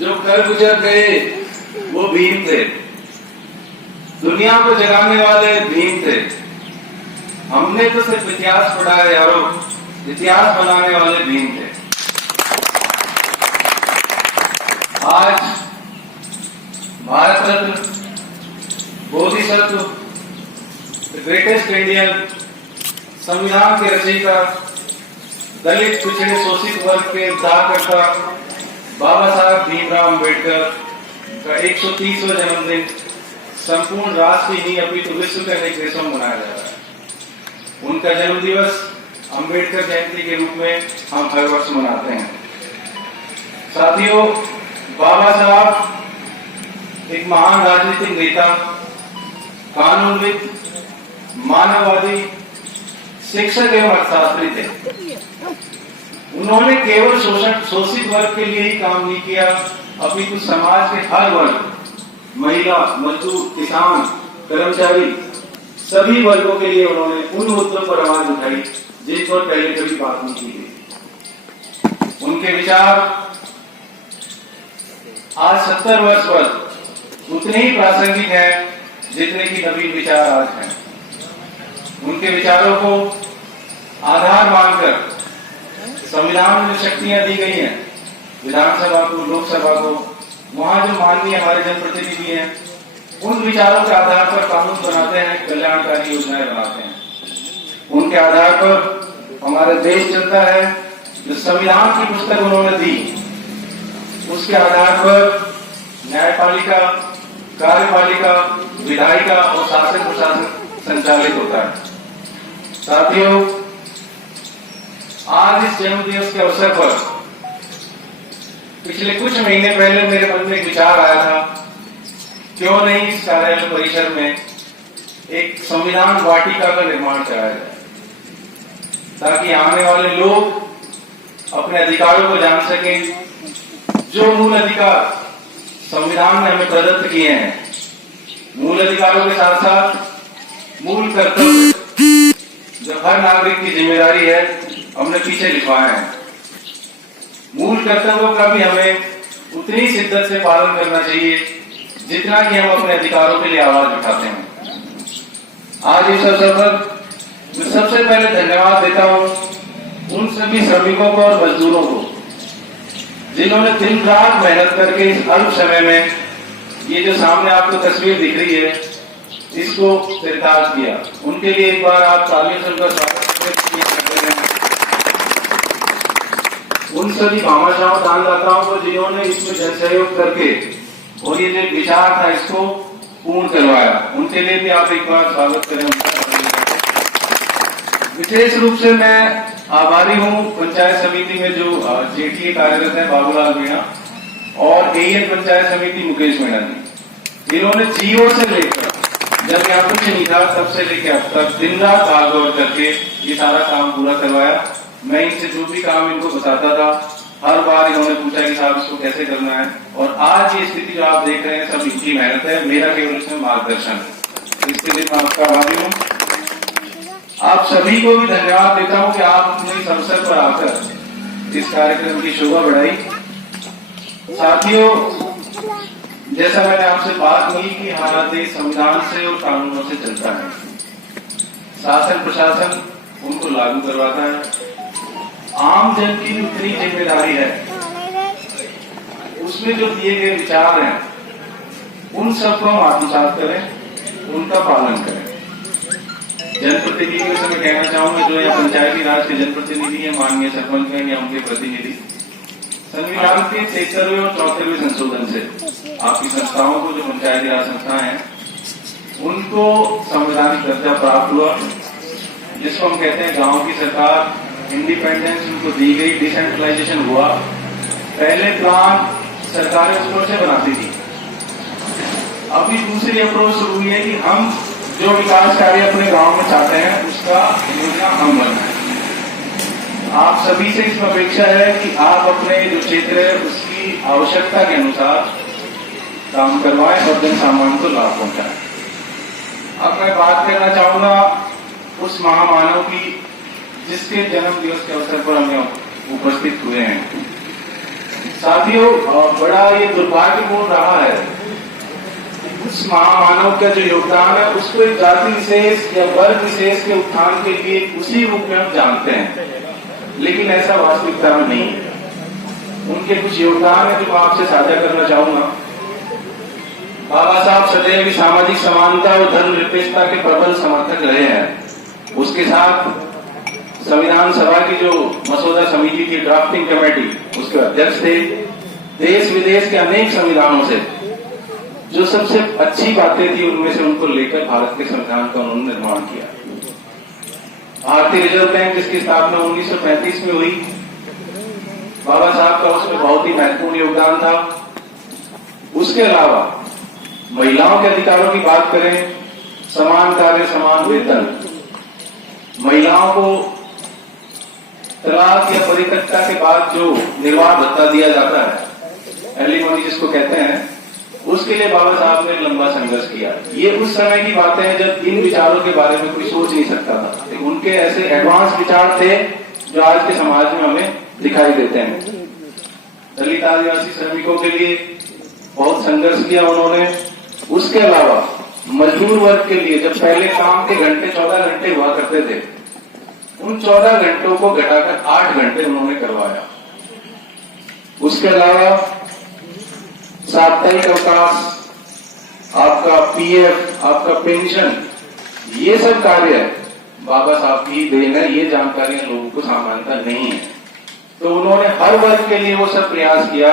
जो कर गुजर गए वो भीम थे। दुनिया को जगाने वाले भीम थे। हमने तो सिर्फ इतिहास पढ़ा है यारो, इतिहास बनाने वाले भीम थे। आज Bharat Ratna, Bodhisattva, the greatest Indian, संविधान के रचयिता, दलित पिछड़े शोषित वर्ग के उद्धारकर्ता बाबा साहब भीमराव अम्बेडकर का 130वां जन्मदिन संपूर्ण राष्ट्र ही नहीं अपितु विश्व के अनेक देशों में मनाया जा रहा है। उनका जन्म दिवस अम्बेडकर जयंती के रूप में हम हर वर्ष मनाते हैं। साथियों, बाबा साहब एक महान राजनीतिक नेता, कानूनविद, मानववादी, शिक्षक एवं अर्थशास्त्री थे। उन्होंने केवल शोषित वर्ग के लिए ही काम नहीं किया, अपितु समाज के हर वर्ग, महिला, मजदूर, किसान, कर्मचारी, सभी वर्गों के लिए उन्होंने उन मुद्दों पर आवाज उठाई जिन पर पहले कभी बात नहीं की गई। उनके विचार आज 70 वर्ष पर उतने ही प्रासंगिक हैं जितने की नवीन विचार आज हैं। उनके विचारों को आधार मानकर संविधान में जो शक्तियां दी गई हैं, विधानसभा को, लोकसभा को, वहां जो माननीय हमारे जनप्रतिनिधि हैं, उन विचारों के आधार पर कानून बनाते हैं, कल्याणकारी योजनाएं बनाते हैं। उनके आधार पर हमारा देश चलता है। जो संविधान की पुस्तक उन्होंने दी, उसके आधार पर न्यायपालिका, कार्यपालिका, विधायिका और शासन प्रशासन संचालित होता है। साथियों, आज इस जन्म दिवस के अवसर पर पिछले कुछ महीने पहले मेरे मन में एक विचार आया था, क्यों नहीं इस कार्यालय परिसर में एक संविधान वाटिका का निर्माण कराया जाए, ताकि आने वाले लोग अपने अधिकारों को जान सकें। जो मूल अधिकार संविधान ने हमें प्रदत्त किए हैं, मूल अधिकारों के साथ साथ मूल कर्तव्य जो हर नागरिक की जिम्मेदारी है, हमने पीछे लिखवाया है। मूल कर्तव्यों का भी हमें उतनी शिद्दत से पालन करना चाहिए जितना कि हम अपने अधिकारों के लिए आवाज उठाते हैं। आज इस अवसर पर मैं सबसे पहले धन्यवाद देता हूं उन सभी श्रमिकों को और मजदूरों को जिन्होंने दिन रात मेहनत करके इस अल्प समय में ये जो सामने आपको तस्वीर दिख रही है, इसको चरितार्थ किया। उनके लिए एक बार आप तालियों से उनका स्वागत करते हैं। उन सभी भामाशाहों, दानदाताओं को जिन्होंने इसमें जन सहयोग करके और ये जो विचार था इसको पूर्ण करवाया, उनके लिए भी आप एक बार स्वागत करें। विशेष रूप से मैं आभारी हूं पंचायत समिति में जो जेटीए कार्यरत है बाबूलाल मीणा और एएन पंचायत समिति मुकेश मीणा जी। इन्होंने जीओ से लेकर जब यहाँ कुछ नहीं था तब से लेकर अब तक दिन रात भाग दौड़ करके ये सारा काम पूरा करवाया। मैं इनसे जो भी काम इनको बताता था, हर बार इन्होंने पूछा कि साहब इसको कैसे करना है, और आज ये स्थिति जो आप देख रहे हैं सब इनकी मेहनत है, मेरा केवल इसमें मार्गदर्शन है। इसके लिए मैं आपका आभारी हूँ। आप सभी को भी धन्यवाद देता हूँ कि आपने इस अवसर पर आकर इस कार्यक्रम की शोभा बढ़ाई। साथियों, जैसा मैंने आपसे बात की कि हमारा देश संविधान से और कानूनों से चलता है, शासन प्रशासन उनको लागू करवाता है। आम जन की भी उतनी जिम्मेदारी है, उसमें जो दिए गए विचार हैं उन सबको हम आत्मसात करें, उनका पालन करें। जनप्रतिनिधियों से मैं कहना चाहूंगा, जो यहाँ पंचायती राज के जनप्रतिनिधि हैं, माननीय सरपंच हैं या उनके प्रतिनिधि, संविधान के 73वें और 74वें संशोधन से आपकी संस्थाओं को, जो पंचायती राज संस्थाएं हैं, उनको संवैधानिक दर्जा प्राप्त हुआ, जिसको हम कहते हैं गांव की सरकार, इंडिपेंडेंस उनको दी गई, डिसेंट्रलाइजेशन हुआ। पहले प्लान सरकारें उस पर से बनाती थी, अभी दूसरी अप्रोच शुरू हुई है कि हम जो विकास कार्य अपने गांव में चाहते हैं उसका योजना हम बनाएं। आप सभी से इसमें अपेक्षा है कि आप अपने जो क्षेत्र है उसकी आवश्यकता के अनुसार काम करवाएं और जन सामान्य को लाभ पहुंचाएं। अब मैं बात करना चाहूंगा उस महामानव की जिसके जन्म दिवस के अवसर पर हम उपस्थित हुए हैं। साथियों, बड़ा ये दुर्भाग्यपूर्ण रहा है। उस महामानव का जो योगदान है उसको एक जाति विशेष या वर्ग विशेष के उत्थान के लिए उसी रूप में हम जानते हैं, लेकिन ऐसा वास्तविकता में नहीं है। उनके कुछ योगदान है जो मैं आपसे साझा करना चाहूंगा। बाबा साहब सदैव ही सामाजिक समानता और धर्मनिरपेक्षता के प्रबल समर्थक रहे हैं। उसके साथ संविधान सभा की जो मसौदा समिति थी, ड्राफ्टिंग कमेटी, उसके अध्यक्ष थे। देश विदेश के अनेक संविधानों से जो सबसे अच्छी बातें थी उनमें से उनको लेकर भारत के संविधान का उन्होंने निर्माण किया। भारतीय रिजर्व बैंक जिसकी स्थापना 1935 में हुई, बाबा साहब का उसमें बहुत ही महत्वपूर्ण योगदान था। उसके अलावा महिलाओं के अधिकारों की बात करें, समान कार्य समान वेतन, महिलाओं को तलाक या परित्यक्ता के बाद जो निर्वाह भत्ता दिया जाता है, एलिमनी जिसको कहते हैं, उसके लिए बाबा साहब ने लंबा संघर्ष किया। ये उस समय की बातें हैं जब इन विचारों के बारे में कोई सोच नहीं सकता था, लेकिन उनके ऐसे एडवांस विचार थे जो आज के समाज में हमें दिखाई देते हैं। दलित आदिवासी श्रमिकों के लिए बहुत संघर्ष किया उन्होंने। उसके अलावा मजदूर वर्ग के लिए जब पहले काम के घंटे 14 घंटे हुआ करते थे, उन 14 घंटों को घटाकर 8 घंटे उन्होंने करवाया। उसके अलावा साप्ताहिक अवकाश, आपका पीएफ, आपका पेंशन, ये सब कार्य बाबा साहब की देन है। ये जानकारियां लोगों को सामान्यतः नहीं है, तो उन्होंने हर वर्ग के लिए वो सब प्रयास किया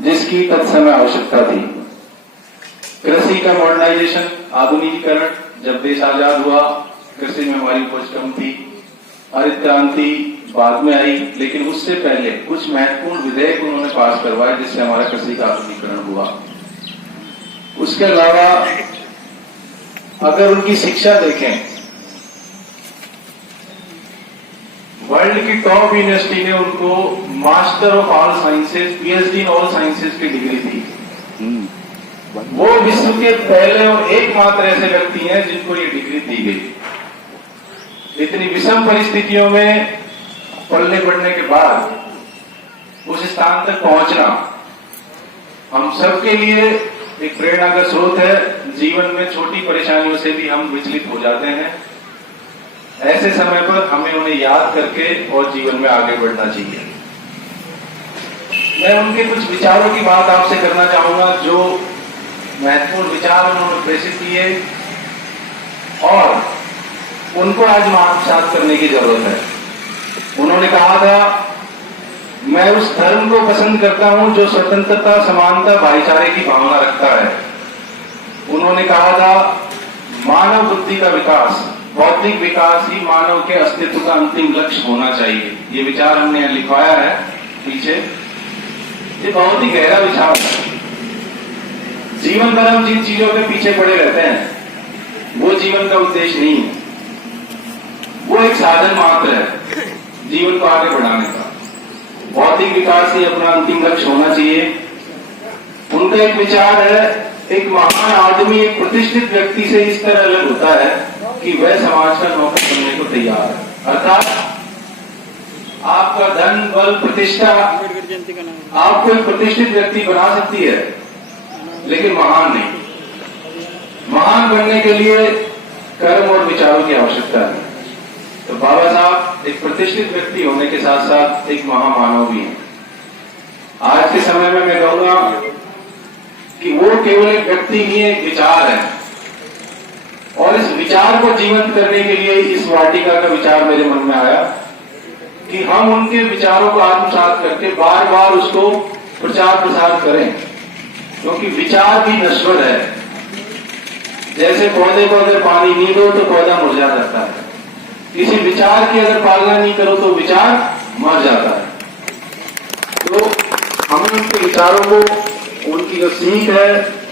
जिसकी तत्समय आवश्यकता थी। कृषि का मॉडर्नाइजेशन, आधुनिकीकरण, जब देश आजाद हुआ कृषि में हमारी उपज कम थी। हरित क्रांति बाद में आई, लेकिन उससे पहले कुछ महत्वपूर्ण विधेयक उन्होंने पास करवाए जिससे हमारा कृषि का आधुनिकीकरण हुआ। उसके अलावा अगर उनकी शिक्षा देखें, वर्ल्ड की टॉप यूनिवर्सिटी ने उनको master of all sciences, PhD in all sciences की डिग्री दी। वो विश्व के पहले और एकमात्र ऐसे व्यक्ति हैं जिनको ये डिग्री दी गई। इतनी विषम परिस्थितियों में पलने पड़ने के बाद उस स्थान तक पहुंचना हम सबके लिए एक प्रेरणा का स्रोत है। जीवन में छोटी परेशानियों से भी हम विचलित हो जाते हैं। ऐसे समय पर हमें उन्हें याद करके और जीवन में आगे बढ़ना चाहिए। मैं उनके कुछ विचारों की बात आपसे करना चाहूंगा, जो महत्वपूर्ण विचार उन्होंने प्रेषित किए और उनको आज आत्मसात करने की जरूरत है। उन्होंने कहा था, मैं उस धर्म को पसंद करता हूं जो स्वतंत्रता, समानता, भाईचारे की भावना रखता है। उन्होंने कहा था, मानव बुद्धि का विकास, बौद्धिक विकास ही मानव के अस्तित्व का अंतिम लक्ष्य होना चाहिए। ये विचार हमने लिखवाया है पीछे। ये बहुत ही गहरा विचार है। जीवन भर हम जिन चीजों के पीछे पड़े रहते हैं वो जीवन का उद्देश्य नहीं है, वो एक साधन मात्र है जीवन को आगे बढ़ाने का। बौद्धिक विकास ही अपना अंतिम लक्ष्य होना चाहिए। उनका एक विचार है, एक महान आदमी एक प्रतिष्ठित व्यक्ति से इस तरह अलग होता है कि वह समाज का नौकर बनने को तैयार है। अर्थात आपका धन, बल, प्रतिष्ठा आपको एक प्रतिष्ठित व्यक्ति बना सकती है, लेकिन महान नहीं। महान बनने के लिए कर्म और विचारों की आवश्यकता है। तो बाबा साहब एक प्रतिष्ठित व्यक्ति होने के साथ साथ एक महामानव भी हैं। आज के समय में मैं कहूंगा कि वो केवल एक व्यक्ति नहीं, एक विचार है, और इस विचार को जीवंत करने के लिए इस वाटिका का विचार मेरे मन में आया कि हम उनके विचारों को आत्मसात करके बार बार उसको प्रचार प्रसार करें, क्योंकि विचार भी नश्वर है। जैसे पौधे को अगर पानी नहीं दो तो पौधा मुरझा जाता है, किसी विचार की अगर पालना नहीं करो तो विचार मर जाता है। तो हमें उनके विचारों को, उनकी जो सीख है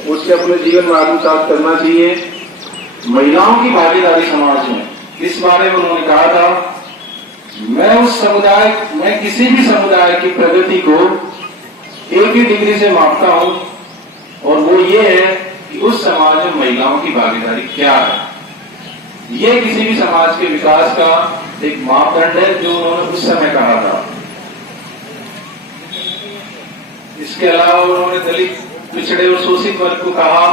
उसके अपने जीवन में आत्मसात करना चाहिए। महिलाओं की भागीदारी समाज में, इस बारे में उन्होंने कहा था, मैं किसी भी समुदाय की प्रगति को एक ही डिग्री से मापता हूं, और वो ये है कि उस समाज में महिलाओं की भागीदारी क्या है। ये किसी भी समाज के विकास का एक मापदंड है, जो उन्होंने उस समय कहा था। इसके अलावा उन्होंने दलित, पिछड़े और शोषित वर्ग को कहा,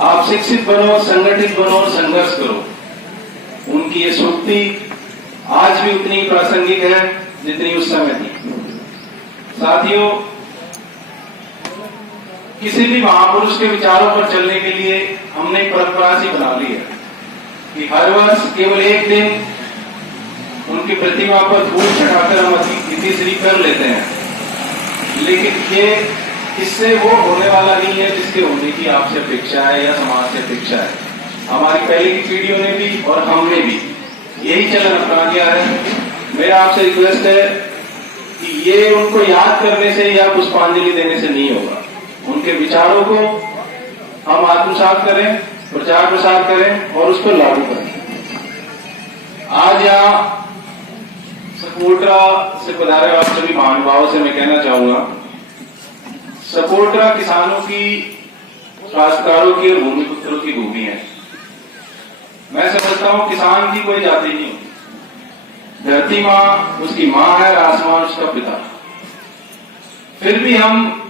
आप शिक्षित बनो, संगठित बनो और संघर्ष करो। उनकी ये सूक्ति आज भी उतनी प्रासंगिक है जितनी उस समय थी। साथियों, किसी भी महापुरुष के विचारों पर चलने के लिए हमने एक परंपरा सी बना ली है कि हर वर्ष केवल एक दिन उनकी प्रतिमा पर फूल चढ़ाकर हम तिथि कर लेते हैं। लेकिन ये इससे वो होने वाला नहीं है जिसके होने की आपसे अपेक्षा है या समाज से अपेक्षा है। हमारी पहले की पीढ़ियों ने भी और हमने भी यही चलन अपना दिया है। मेरा आपसे रिक्वेस्ट है कि ये उनको याद करने से या पुष्पांजलि देने से नहीं होगा। उनके विचारों को हम आत्मसात करें, प्रचार प्रसार करें और उस पर लागू करें। आज यहाँ सपोर्टरा से पधारे आप सभी महानुभावों से मैं कहना चाहूंगा, सपोर्टरा किसानों की, काश्तकारों की और भूमिपुत्रों की भूमि है। मैं समझता हूं किसान की कोई जाति नहीं होती। धरती माँ उसकी माँ है, आसमान उसका पिता। फिर भी हम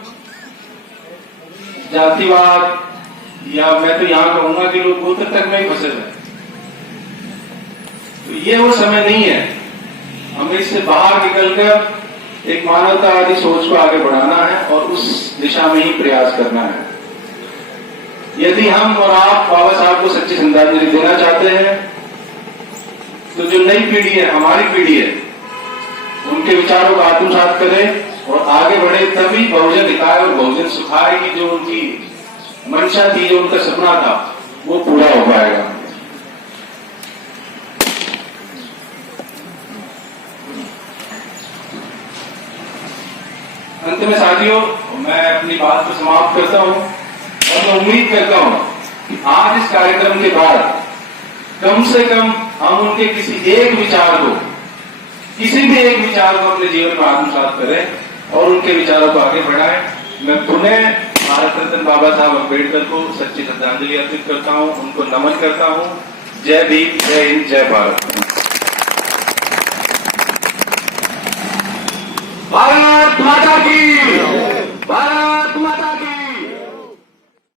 जातिवाद या मैं तो यहां कहूंगा कि लोग गोत्र तक में ही फंसे हुए। तो ये वो समय नहीं है। हमें इससे बाहर निकलकर एक मानवतावादी सोच को आगे बढ़ाना है और उस दिशा में ही प्रयास करना है। यदि हम और आप बाबा साहब को सच्ची श्रद्धांजलि देना चाहते हैं तो जो नई पीढ़ी है, हमारी पीढ़ी है, उनके विचारों को आत्मसात करें और आगे बढ़े। तभी बहुजन हिताय और बहुजन सुखाय की जो उनकी मंशा थी, जो उनका सपना था, वो पूरा हो पाएगा। अंत में साथियों, मैं अपनी बात को समाप्त करता हूं और मैं उम्मीद करता हूं कि आज इस कार्यक्रम के बाद कम से कम हम उनके किसी एक विचार को, किसी भी एक विचार को अपने जीवन में आत्मसात करें और उनके विचारों को आगे बढ़ाएं। मैं पुनः भारत रत्न बाबा साहब अम्बेडकर को सच्ची श्रद्धांजलि अर्पित करता हूं, उनको नमन करता हूं। जय भीम, जय हिंद, जय भारत। भारत माता की